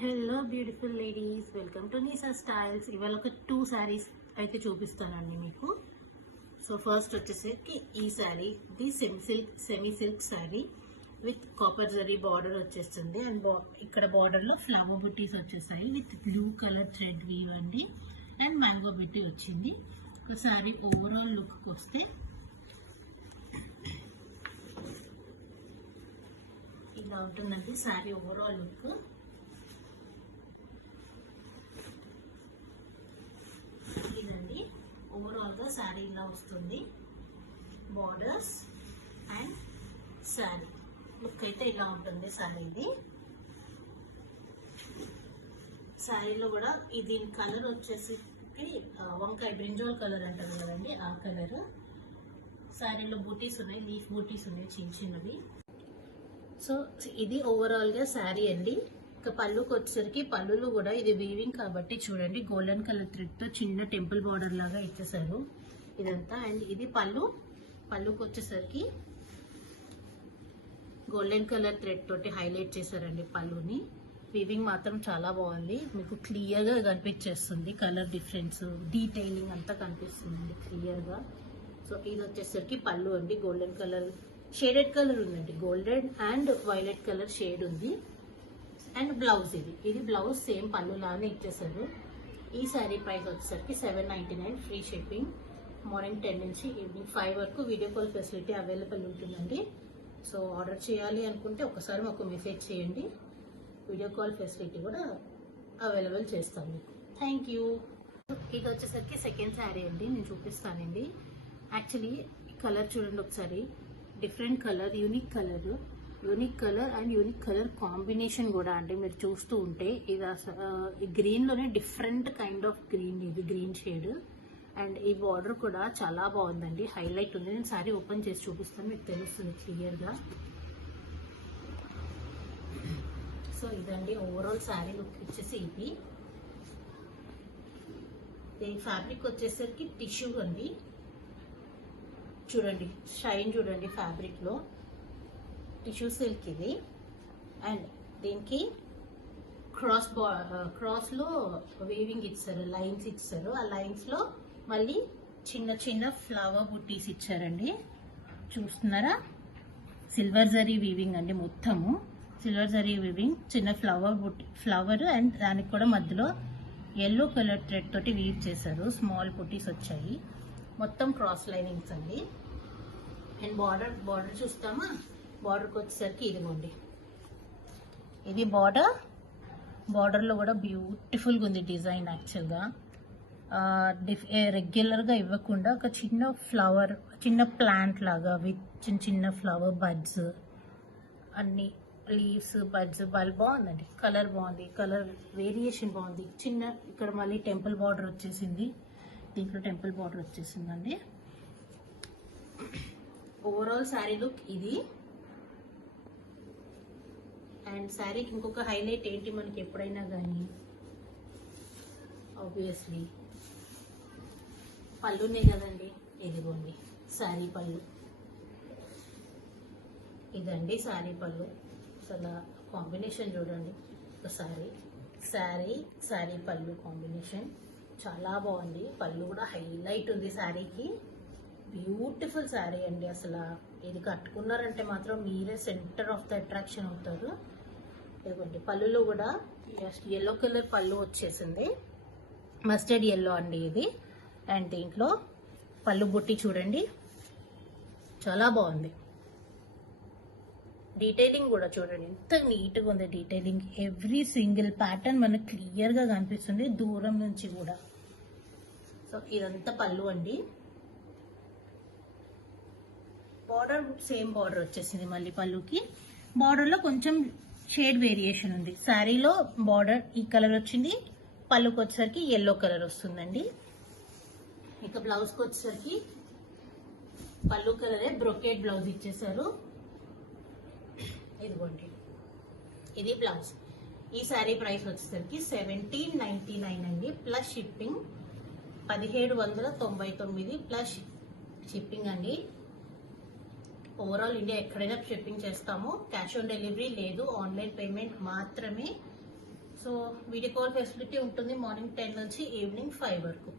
Hello beautiful ladies, welcome to Neesa Styles. ఇవాళ ఒక 2 శారీస్ అయితే చూపిస్తానండి మీకు. సో ఫస్ట్ వచ్చేసరికి ఈ శారీ, ఇది semi silk sari with copper zari border వచ్చేస్తుంది. అండ్ ఇక్కడ బార్డర్లో ఫ్లవర్ బుట్టీస్ వచ్చేసాయి with blue colour thread weave అండి. అండ్ మ్యాంగో బుట్టి వచ్చింది. ఒక శారీ ఓవరాల్ లుక్కి వస్తే ఇలా ఉంటుందండి శారీ ఓవరాల్ లుక్. ఇదండి ఓవరాల్ గా శారీ ఇలా వస్తుంది. బార్డర్స్ అండ్ శారీ లుక్ అయితే ఇలా ఉంటుంది శారీది. శారీలో కూడా దీని కలర్ వచ్చేసి వంకాయ బ్రింజాల్ కలర్ అంటారు కదండి, ఆ కలర్. శారీలో బూటీస్ ఉన్నాయి, లీఫ్ బూటీస్ ఉన్నాయి చిన్న చిన్నవి. సో ఇది ఓవరాల్ గా శారీ అండి. ఇక పళ్ళుకి వచ్చేసరికి పళ్ళులో కూడా ఇది వీవింగ్ కాబట్టి చూడండి, గోల్డెన్ కలర్ థ్రెడ్ తో చిన్న టెంపుల్ బార్డర్ లాగా ఇచ్చేసారు ఇదంతా. అండ్ ఇది పళ్ళుకి వచ్చేసరికి గోల్డెన్ కలర్ థ్రెడ్ తోటి హైలైట్ చేశారండి పళ్ళుని. వీవింగ్ మాత్రం చాలా బాగుంది, మీకు క్లియర్ గా కనిపించేస్తుంది. కలర్ డిఫరెన్స్, డీటెయిలింగ్ అంతా కనిపిస్తుంది క్లియర్ గా. సో ఇది వచ్చేసరికి పళ్ళు అండి. గోల్డెన్ కలర్ షేడెడ్ కలర్ ఉందండి, golden and violet colour shade ఉంది. అండ్ బ్లౌజ్ ఇది బ్లౌజ్ సేమ్ పళ్ళు లాగానే ఇచ్చేసారు. ఈ శారీ ప్రైస్ వచ్చేసరికి 799 ఫ్రీ షిప్పింగ్. మార్నింగ్ 10 నుంచి ఈవినింగ్ 5 వరకు వీడియో కాల్ ఫెసిలిటీ అవైలబుల్ ఉంటుందండి. సో ఆర్డర్ చేయాలి అనుకుంటే ఒకసారి మాకు మెసేజ్ చేయండి, వీడియో కాల్ ఫెసిలిటీ కూడా అవైలబుల్ చేస్తాం మీకు. Thank you. ఇది వచ్చేసరికి సెకండ్ శారీ అండి, నేను చూపిస్తానండి. యాక్చువల్లీ కలర్ చూడండి ఒకసారి, different colour, unique colour and unique colour combination కూడా అండి. మీరు చూస్తూ ఉంటే ఇది గ్రీన్ లోనే డిఫరెంట్ కైండ్ ఆఫ్ గ్రీన్, ఇది గ్రీన్ షేడ్. అండ్ ఈ బార్డర్ కూడా చాలా బాగుందండి, హైలైట్ ఉంది. నేను శారీ ఓపెన్ చేసి చూపిస్తాను, మీకు తెలుస్తుంది క్లియర్ గా. సో ఇదండి ఓవరాల్ శారీ లుక్ వచ్చేసి ఇది. ఈ ఫ్యాబ్రిక్ వచ్చేసరికి టిష్యూ అండి, చూడండి షైన్ చూడండి ఫ్యాబ్రిక్ లో, టిష్యూ సిల్క్ ఇది. అండ్ దీనికి క్రాస్ లో వీవింగ్ ఇచ్చారు, లైన్స్ ఇచ్చారు. ఆ లైన్స్ లో మళ్ళీ చిన్న చిన్న ఫ్లవర్ బుట్టీస్ ఇచ్చారండి, చూస్తున్నారా? సిల్వర్ జరీ వీవింగ్ అండి, మొత్తము సిల్వర్ జరీ వీవింగ్. చిన్న ఫ్లవర్ అండ్ దానికి కూడా మధ్యలో ఎల్లో కలర్ థ్రెడ్ తోటి వీవ్ చేశారు. స్మాల్ బుట్టీస్ వచ్చాయి, మొత్తం క్రాస్ లైనింగ్స్ అండి. అండ్ బార్డర్ చూస్తామా? బార్డర్కి వచ్చేసరికి ఇదిగోండి, ఇది బార్డర్లో కూడా బ్యూటిఫుల్గా ఉంది డిజైన్. యాక్చువల్గా రెగ్యులర్గా ఇవ్వకుండా ఒక చిన్న ప్లాంట్ లాగా విత్ చిన్న ఫ్లవర్ బడ్స్, అన్ని లీవ్స్, బడ్స్, బాగుందండి. కలర్ బాగుంది, కలర్ వేరియేషన్ బాగుంది. ఇక్కడ మళ్ళీ టెంపుల్ బార్డర్ వచ్చేసింది, దీంట్లో టెంపుల్ బార్డర్ వచ్చేసిందండి. ఓవరాల్ శారీ లుక్ ఇది. అండ్ శారీకి ఇంకొక హైలైట్ ఏంటి, మనకి ఎప్పుడైనా కానీ ఆబ్వియస్లీ పళ్ళునే కదండి. ఇదిగోండి శారీ పళ్ళు, ఇదండి శారీ పళ్ళు. అసలు కాంబినేషన్ చూడండి ఒకసారి, శారీ పళ్ళు కాంబినేషన్ చాలా బాగుంది. పళ్ళు కూడా హైలైట్ ఉంది శారీకి, బ్యూటిఫుల్ శారీ అండి. అసలు ఇది కట్టుకున్నారంటే మాత్రం మీరే సెంటర్ ఆఫ్ ద అట్రాక్షన్ అవుతారు. ఇదిగోండి పళ్ళులో కూడా ఎల్లో కలర్ పళ్ళు వచ్చేసింది, మస్టర్డ్ ఎల్లో అండి ఇది. అండ్ దీంట్లో పళ్ళు బుట్టి చూడండి, చాలా బాగుంది. డీటెయిలింగ్ కూడా చూడండి ఎంత నీట్గా ఉంది డీటెయిలింగ్. ఎవ్రీ సింగిల్ ప్యాటర్న్ మనకు క్లియర్గా కనిపిస్తుంది దూరం నుంచి కూడా. సో ఇదంతా పళ్ళు అండి. బార్డర్ సేమ్ బార్డర్ వచ్చేసింది మళ్ళీ పళ్ళుకి. బార్డర్లో కొంచెం షేడ్ వేరియేషన్ ఉంది. శారీలో బార్డర్ ఈ కలర్ వచ్చింది, పళ్ళుకి వచ్చేసరికి ఎల్లో కలర్ వస్తుందండి. ఇక బ్లౌజ్కి వచ్చేసరికి పళ్ళు కలరే బ్రొకేట్ బ్లౌజ్ ఇచ్చేసారు. ఇదిగోండి ఇది బ్లౌజ్. ఈ శారీ ప్రైస్ వచ్చేసరికి 1799 అండి, ప్లస్ షిప్పింగ్. 1799 ప్లస్ షిప్పింగ్ అండి. ఓవరాల్ ఇండియా ఎక్కడైనా షిప్పింగ్ చేస్తాము. క్యాష్ ఆన్ డెలివరీ లేదు, ఆన్లైన్ పేమెంట్ మాత్రమే. సో వీడియో కాల్ ఫెసిలిటీ ఉంటుంది మార్నింగ్ 10 నుంచి ఈవినింగ్ 5 వరకు.